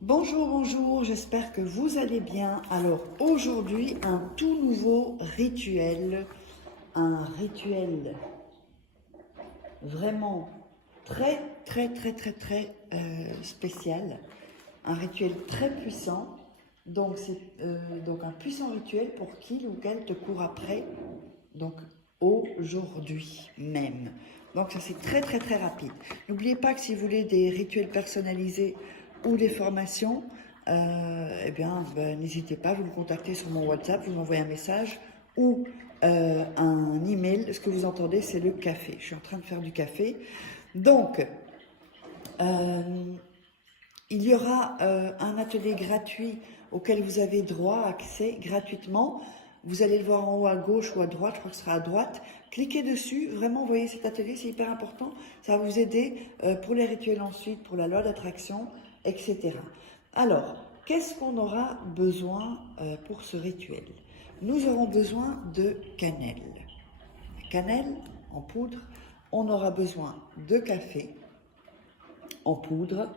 Bonjour, bonjour, j'espère que vous allez bien. Alors aujourd'hui, un tout nouveau rituel, un rituel vraiment très spécial, un rituel très puissant. Donc c'est donc un puissant rituel pour qui ou quel te court après, donc aujourd'hui même. Donc ça c'est très rapide. N'oubliez pas que si vous voulez des rituels personnalisés ou des formations, n'hésitez pas, vous me contactez sur mon WhatsApp, vous m'envoyez un message ou un email. Ce que vous entendez, c'est le café. Je suis en train de faire du café. Donc, il y aura un atelier gratuit auquel vous avez droit, accès gratuitement. Vous allez le voir en haut à gauche ou à droite, je crois que ce sera à droite. Cliquez dessus, vraiment, voyez cet atelier, c'est hyper important. Ça va vous aider pour les rituels ensuite, pour la loi d'attraction, etc. Alors, qu'est-ce qu'on aura besoin pour ce rituel? Nous aurons besoin de cannelle. Cannelle en poudre. On aura besoin de café en poudre.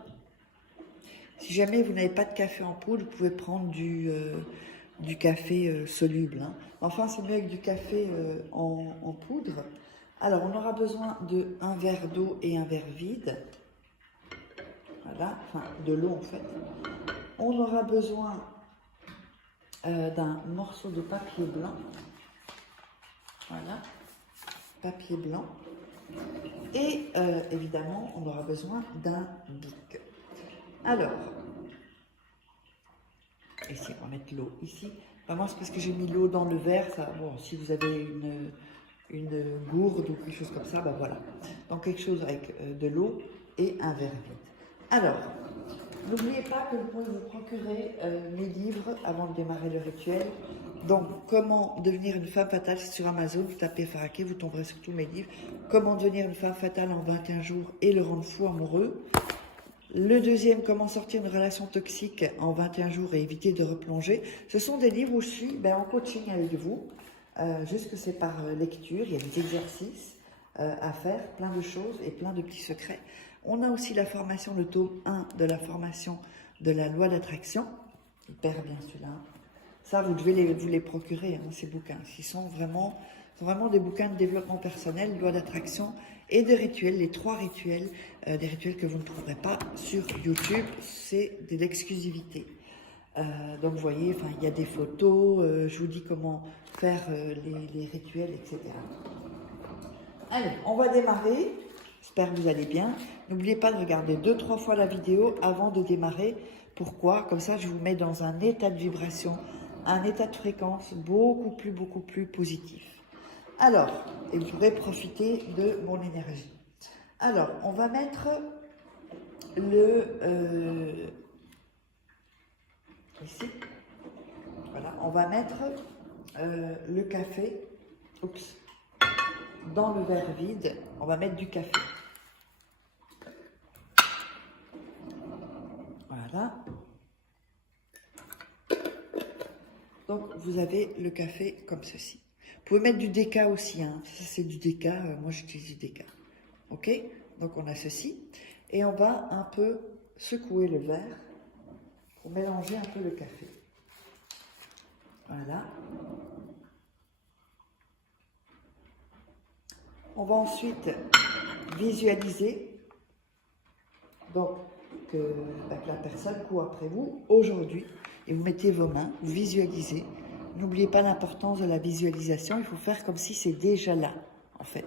Si jamais vous n'avez pas de café en poudre, vous pouvez prendre du café soluble. Hein. Enfin, c'est mieux avec du café en poudre. Alors, on aura besoin d'un verre d'eau et un verre vide. Voilà, enfin de l'eau en fait. On aura besoin d'un morceau de papier blanc. Voilà, papier blanc. Et évidemment, on aura besoin d'un bic. Alors, ici, on va mettre l'eau ici. Moi, c'est parce que j'ai mis l'eau dans le verre. Ça, bon, si vous avez une gourde ou quelque chose comme ça, ben voilà. Donc, quelque chose avec de l'eau et un verre vide. Alors, n'oubliez pas que vous pouvez vous procurer mes livres avant de démarrer le rituel. Donc, comment devenir une femme fatale, c'est sur Amazon, vous tapez Faraké, vous tomberez sur tous mes livres. Comment devenir une femme fatale en 21 jours et le rendre fou amoureux. Le deuxième, comment sortir d'une relation toxique en 21 jours et éviter de replonger. Ce sont des livres où je suis en coaching avec vous, juste que c'est par lecture, il y a des exercices à faire, plein de choses et plein de petits secrets. On a aussi la formation, le tome 1 de la formation de la loi d'attraction, hyper bien celui-là. Ça, vous devez vous les procurer, hein, ces bouquins, qui sont vraiment des bouquins de développement personnel, loi d'attraction et de rituels, les 3 rituels, des rituels que vous ne trouverez pas sur YouTube, c'est de l'exclusivité. Donc vous voyez, il y a des photos, je vous dis comment faire les rituels, etc. Allez, on va démarrer. J'espère que vous allez bien. N'oubliez pas de regarder 2-3 fois la vidéo avant de démarrer. Pourquoi? Comme ça, je vous mets dans un état de vibration, un état de fréquence beaucoup plus positif. Alors, et vous pourrez profiter de mon énergie. Alors, on va mettre ici, voilà, on va mettre le café, dans le verre vide, on va mettre du café. Voilà. Donc, vous avez le café comme ceci. Vous pouvez mettre du déca aussi, hein. Ça c'est du déca, moi j'utilise du déca. Ok? Donc on a ceci. Et on va un peu secouer le verre pour mélanger un peu le café. Voilà. On va ensuite visualiser donc que la personne court après vous aujourd'hui et vous mettez vos mains, vous visualisez. N'oubliez pas l'importance de la visualisation, il faut faire comme si c'est déjà là, en fait.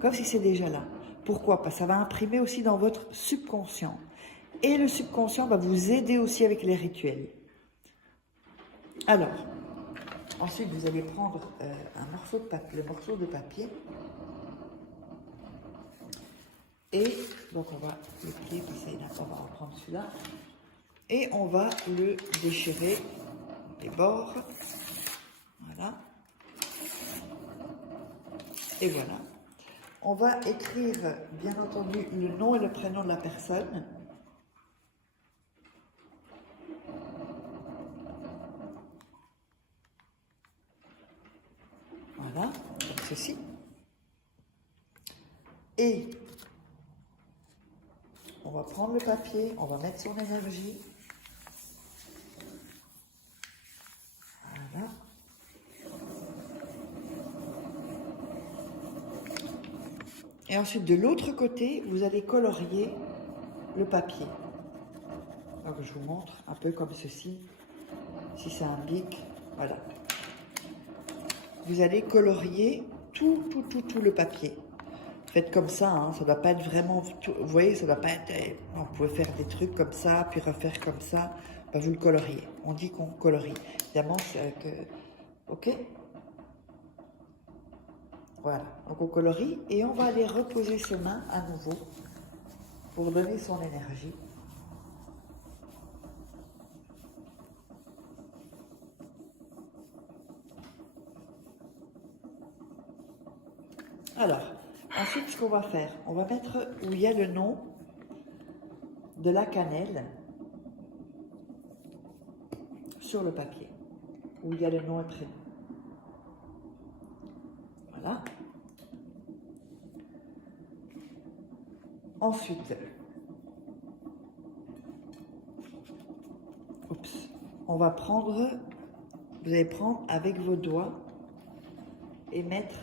Comme si c'est déjà là. Pourquoi? Parce que ça va imprimer aussi dans votre subconscient. Et le subconscient va vous aider aussi avec les rituels. Alors, ensuite vous allez prendre un morceau de papier, le morceau de papier. Et donc on va le plier, on va reprendre celui-là. Et on va le déchirer les bords. Voilà. Et voilà. On va écrire, bien entendu, le nom et le prénom de la personne. Voilà, comme ceci. Et on va prendre le papier, on va mettre son énergie. Voilà. Et ensuite, de l'autre côté, vous allez colorier le papier. Donc, je vous montre un peu comme ceci. Si c'est un bic, voilà. Vous allez colorier tout le papier. Faites comme ça, hein, ça ne doit pas être vraiment... vous voyez, ça ne doit pas être... vous pouvez faire des trucs comme ça, puis refaire comme ça. Ben, vous le coloriez. On dit qu'on colorie. Évidemment, c'est avec... ok? Voilà. Donc, on colorie et on va aller reposer ses mains à nouveau pour donner son énergie. Alors, ensuite, ce qu'on va faire, on va mettre où il y a le nom de la cannelle sur le papier, où il y a le nom et prénom. Voilà. Ensuite, on va prendre, vous allez prendre avec vos doigts et mettre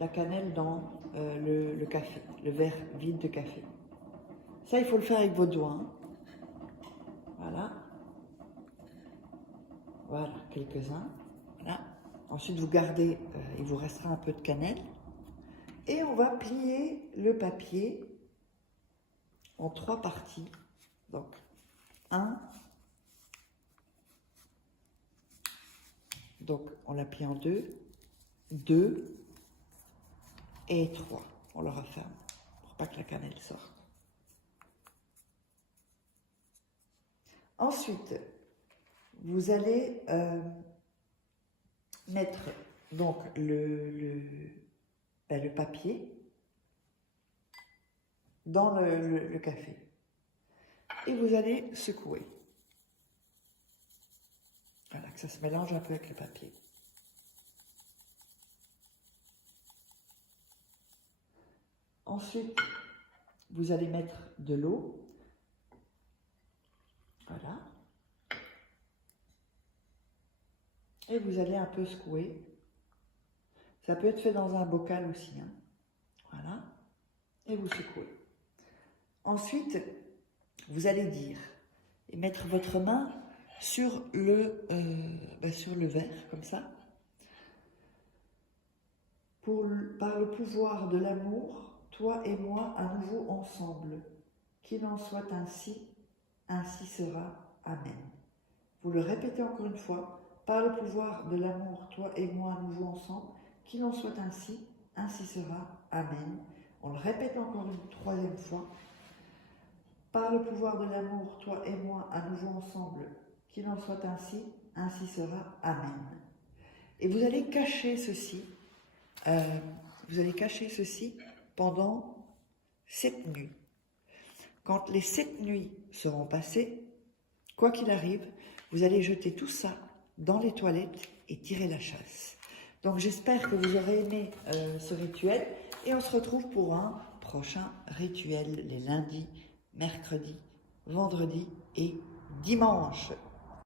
la cannelle dans le café, le verre vide de café. Ça, il faut le faire avec vos doigts. Hein. Voilà. Voilà, quelques-uns. Voilà. Ensuite, vous gardez, il vous restera un peu de cannelle. Et on va plier le papier en 3 parties. Donc, 1. Donc, on la plie en 2. 2. Et 3. On le referme pour pas que la cannelle sorte. Ensuite, vous allez mettre donc le papier dans le café et vous allez secouer. Voilà, que ça se mélange un peu avec le papier. Ensuite, vous allez mettre de l'eau. Voilà. Et vous allez un peu secouer. Ça peut être fait dans un bocal aussi. Hein. Voilà. Et vous secouez. Ensuite, vous allez dire et mettre votre main sur le verre, comme ça. Par le pouvoir de l'amour, toi et moi à nouveau ensemble. Qu'il en soit ainsi, ainsi sera. Amen. Vous le répétez encore une fois. Par le pouvoir de l'amour, toi et moi à nouveau ensemble. Qu'il en soit ainsi, ainsi sera. Amen. On le répète encore une 3e fois. Par le pouvoir de l'amour, toi et moi à nouveau ensemble. Qu'il en soit ainsi, ainsi sera. Amen. Et vous allez cacher ceci. Pendant 7 nuits. Quand les 7 nuits seront passées, quoi qu'il arrive, vous allez jeter tout ça dans les toilettes et tirer la chasse. Donc j'espère que vous aurez aimé ce rituel et on se retrouve pour un prochain rituel les lundis, mercredis, vendredis et dimanche.